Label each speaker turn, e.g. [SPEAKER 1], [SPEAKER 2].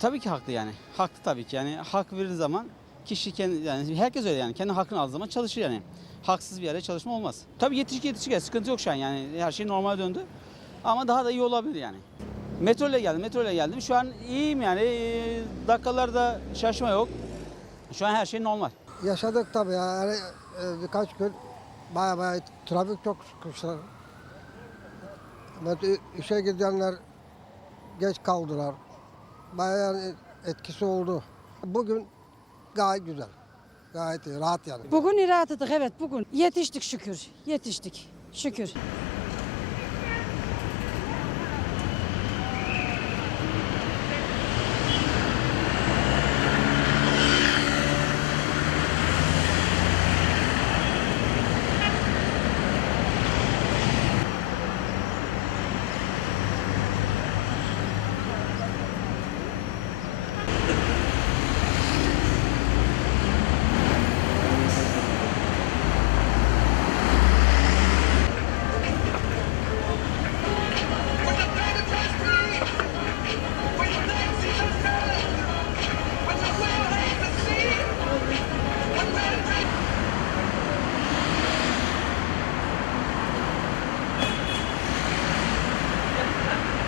[SPEAKER 1] tabii ki haklı yani. Haklı tabii ki yani hak verir zaman kişi kendi yani herkes öyle yani kendi hakkını aldığı zaman çalışır yani. Haksız bir yere çalışma olmaz. Tabii yetişik yetişik sıkıntı yok şu an yani her şey normale döndü. Ama daha da iyi olabilir yani. Metro ile geldim, metro ile geldim. Şu an iyiyim yani. Ee, Dakikalarda şaşma yok. Şu an her şey normal.
[SPEAKER 2] Yaşadık tabii ya. Yani, e, birkaç gün baya baya trafik çok sıkıştı. Evet, işe gidenler geç kaldılar. Baya yani etkisi oldu. Bugün gayet güzel. Gayet iyi, rahat yani.
[SPEAKER 3] Bugün rahatladık evet bugün. Yetiştik şükür. Yetiştik. Şükür.